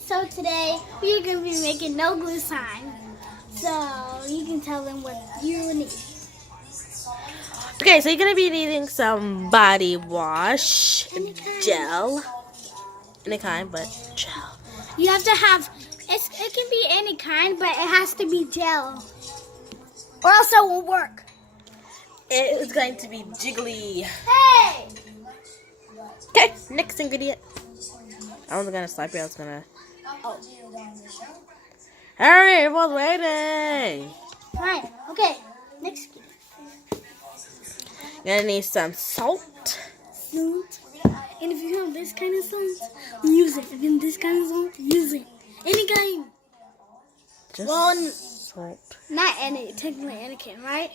So today we're going to be making no glue slime. So you can tell them what you need. Okay, so you're going to be needing some body wash, gel, any kind, but gel. You have to have, it can be any kind, but it has to be gel. Or else it won't work. It is going to be jiggly. Hey! Okay, next ingredient. I wasn't going to slap you, I was going to... Oh. Hurry, everyone's waiting. Fine. Okay. Next. You're going to need some salt. Salt. And if you have this kind of salt, use it. If you have this kind of salt, use it. Any kind. Just Well, salt. not any. Technically any can, right?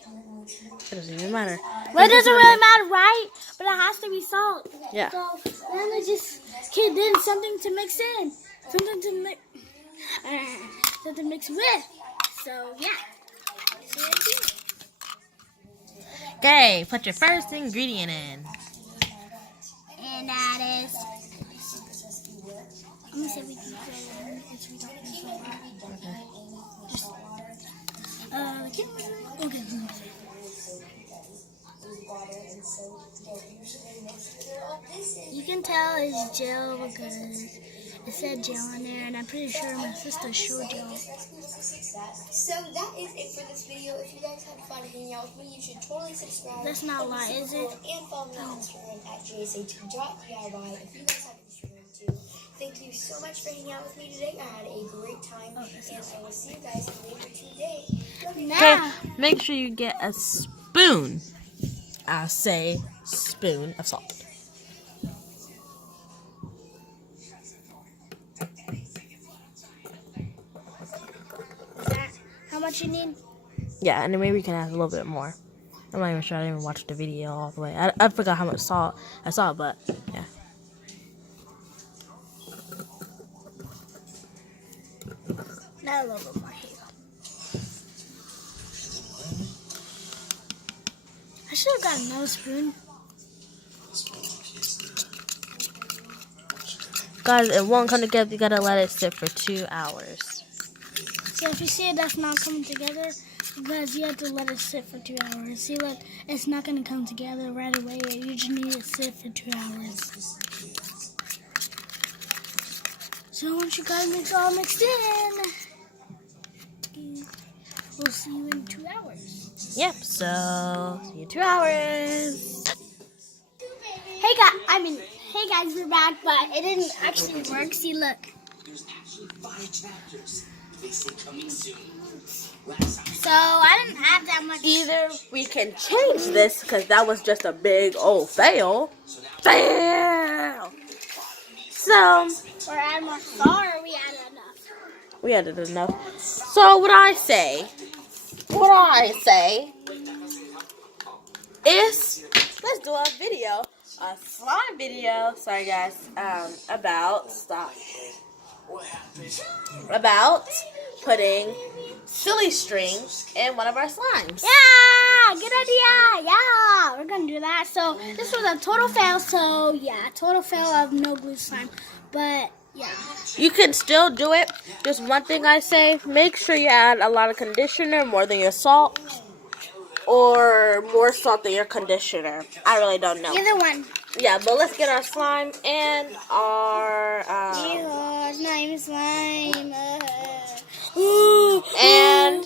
It doesn't even matter. Well, it doesn't really matter, right? But it has to be salt. Yeah. So then we just then something to mix in, something to mix, something to mix with. So yeah. Okay, put your first ingredient in. And that is. I'm gonna say we can put it in because we don't use it. Okay. Just the camera. Okay. You can tell it's gel because it said gel on there, and I'm pretty sure my sister showed y'all. So that is it for this video. If you guys had fun hanging out with me, you should totally subscribe. That's not a lie, is it? And follow me on Instagram at JSH.DIY if you guys have Instagram too. Thank you so much for hanging out with me today. I had a great time, and I will see you guys later today. Okay, make sure you get a spoon. I'll say spoon of salt. How much you need? Yeah, and then maybe we can add a little bit more. I'm not even sure. I didn't even watch the video all the way. I forgot how much salt I saw, but yeah. Not a little bit more here. I should have got another spoon. Guys, it won't come together. You gotta let it sit for 2 hours. So if you see it that's not coming together, because you have to let it sit for 2 hours. See, look, it's not going to come together right away. You just need to sit for 2 hours. So once you got it all mixed in, we'll see you in 2 hours. Yep, so see you in 2 hours. Hey guys, we're back, but it didn't actually work. See, look. There's actually 5 chapters. They say coming soon. So I didn't have that much. Either we can change this because that was just a big old fail. Fail. So Or add more salt, or we added enough. we added enough. So what I say is let's do a video, a slime video. Sorry guys, about putting silly string in one of our slimes. Yeah, good idea. Yeah, we're gonna do that. So this was a total fail. So yeah, total fail of no glue slime. But yeah, You can still do it. Just one thing I say, make sure you add a lot of conditioner, more than your salt, or more salt than your conditioner. I really don't know. either one. Yeah, but let's get our slime and our It's not even slime. and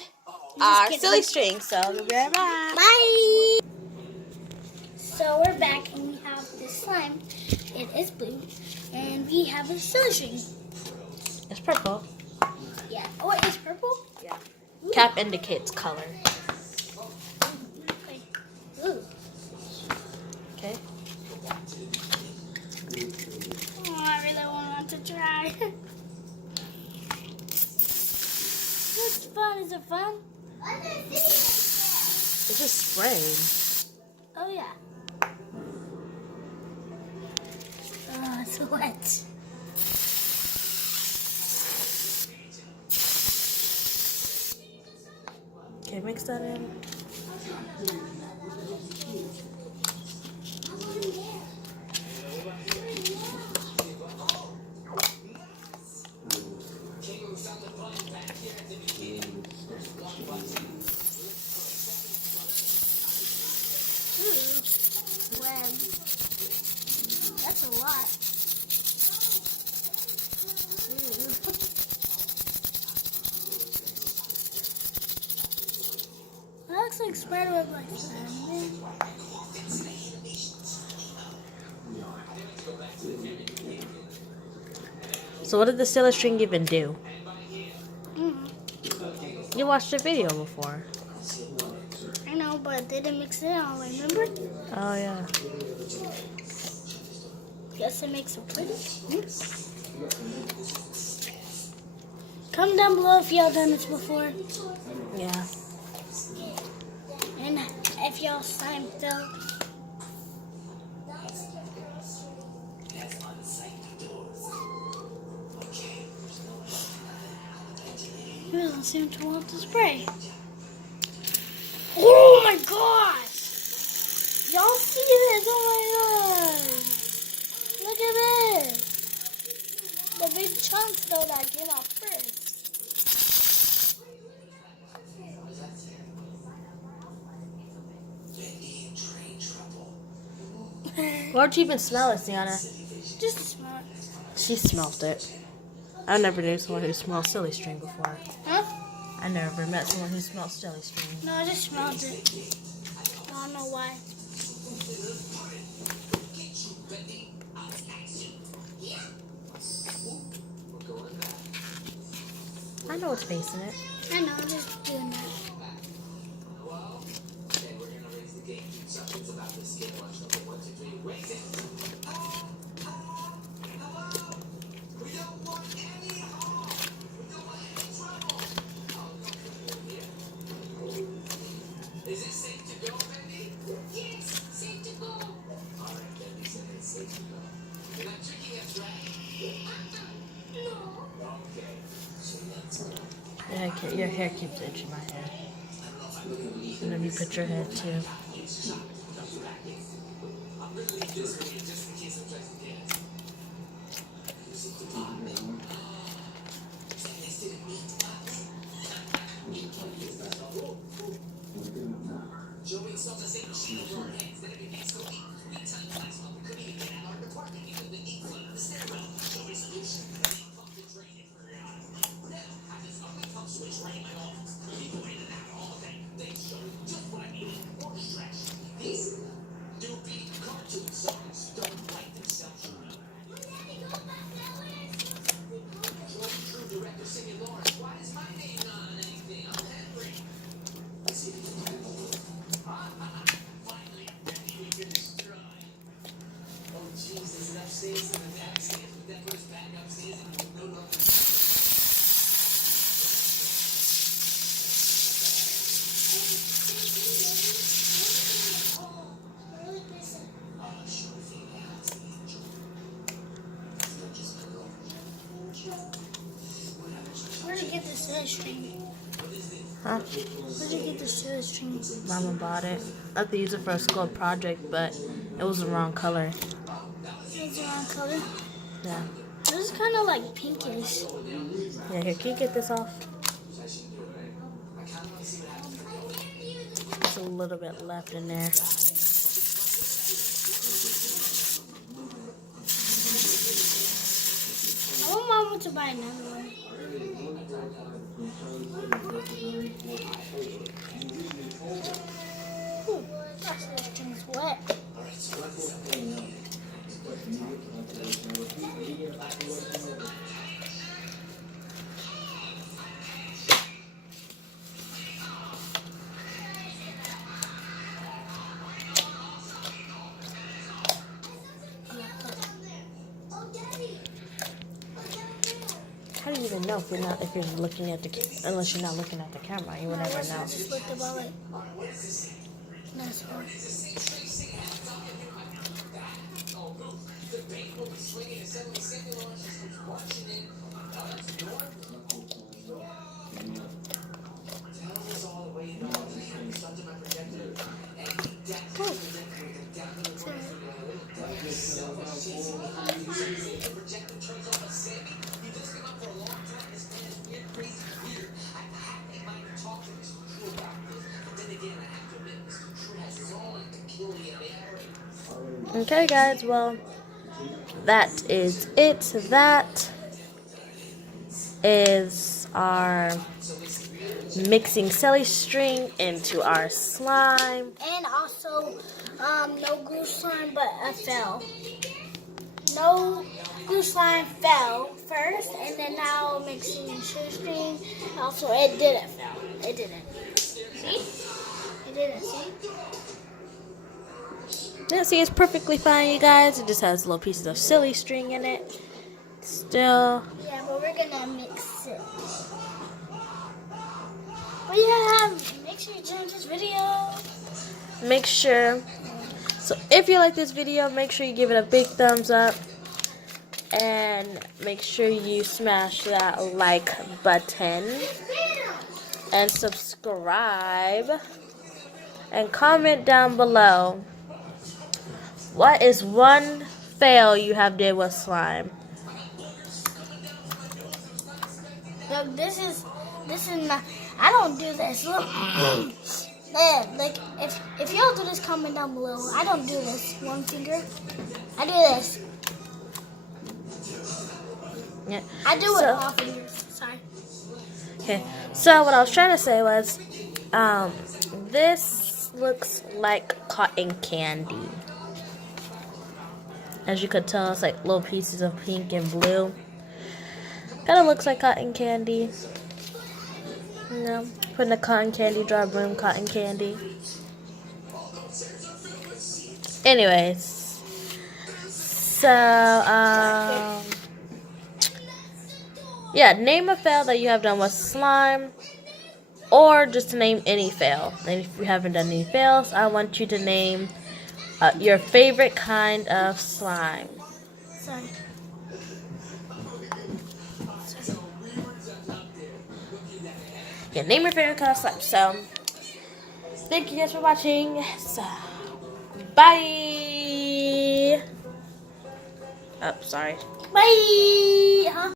our kidding. silly string. So we'll be right back. Bye. So we're back and we have this slime. It is blue, and we have a silly string. It's purple. Yeah. Oh, it's purple. Yeah. Cap indicates color. Okay. Ooh. Okay. Oh, I really want to try. It's fun. Is it fun? It's just spraying. Oh yeah. Oh, it's wet. Okay, mix that in. Ooh, web. That's a lot. Ooh. That looks like spiderweb like Spider-Man. So what did the silly string even do? Mm. You watched the video before. I know, but they didn't mix it all, remember? Oh yeah. Guess it makes it pretty. Comment down below if y'all done this before. Yeah. And if y'all slime still. He doesn't seem to want to spray. Oh my gosh! Y'all see this? Oh my gosh! Look at this! The big chunks though that came out first. Why'd you even smell it, Sienna? Just smell it. She smelled it. I never knew someone who smelled silly string before. Huh? I never met someone who smelled silly string. No, I just smelled it. I don't know why. I know what's facing it. I know, I'm just doing that. Is it safe to go, Bendy? Yes, safe to go. All right, Bendy said it's safe to go. You're not tricking us, right? No. Okay. So let's go. Your hair keeps itching my head. And then you put your head too. I'm gonna leave this for you just in case I'm trying to dance. Joey saw the same shield on hands that it makes so eat. We tell you last month we couldn't even get out of our department because the ink went on the stairwell. Joey's solution. Fuck the drain it for your eyes. Now, have this ugly pump switch right in my office. Keep going in and out all day. Thanks, Joey. Just what I needed. More stretch. These doopy cartoon songs don't like themselves around. Joey, true director singing Lawrence. Why is my name not on anything? I'm Henry. Let's see if you can find it. Finally, Bendy, we finished drawing. Oh, jeez, there's enough space in the back stands, but that goes back upstairs and no longer. Sure thing, Alex, the angel. You're just gonna go. Where'd you get this silly string? Huh? Where'd you get this silly string? Mama bought it. I have to use it for a school project, but it was the wrong color. It's the wrong color. Yeah. This is kind of like pinkish. Yeah, here, can you get this off? There's a little bit left in there. I want Mama to buy another one. Ooh, gosh, this thing's wet. How do you even know if you're looking at unless you're not looking at the camera, you would never know. Just looked about it. Nice one. Okay, guys, well, that is it. That is our mixing silly string into our slime. And also, no glue slime, but a fell. No glue slime fell first, and then now mixing in shoestring. Also, it didn't fell. It didn't. See? It didn't. See? Yeah, see, it's perfectly fine, you guys. It just has little pieces of silly string in it. Still. Yeah, but we're gonna mix it. But yeah, make sure you join this video. Make sure. So if you like this video, make sure you give it a big thumbs up. And make sure you smash that like button. And subscribe. And comment down below. What is one fail you have did with slime? Look, this is not. I don't do this. Look, yeah, like if y'all do this, comment down below. I don't do this. One finger. I do this. Yeah. I do it all fingers. Sorry. Okay. So what I was trying to say was, this looks like cotton candy. As you could tell, it's like little pieces of pink and blue. Kind of looks like cotton candy. You know, putting a cotton candy jar, boom, cotton candy. Anyways, so yeah, name a fail that you have done with slime, or just to name any fail. And if you haven't done any fails, I want you to name your favorite kind of slime. Sorry. Yeah, name your favorite kind of slime. So, thank you guys for watching. So, bye. Oh, sorry. Bye. Huh?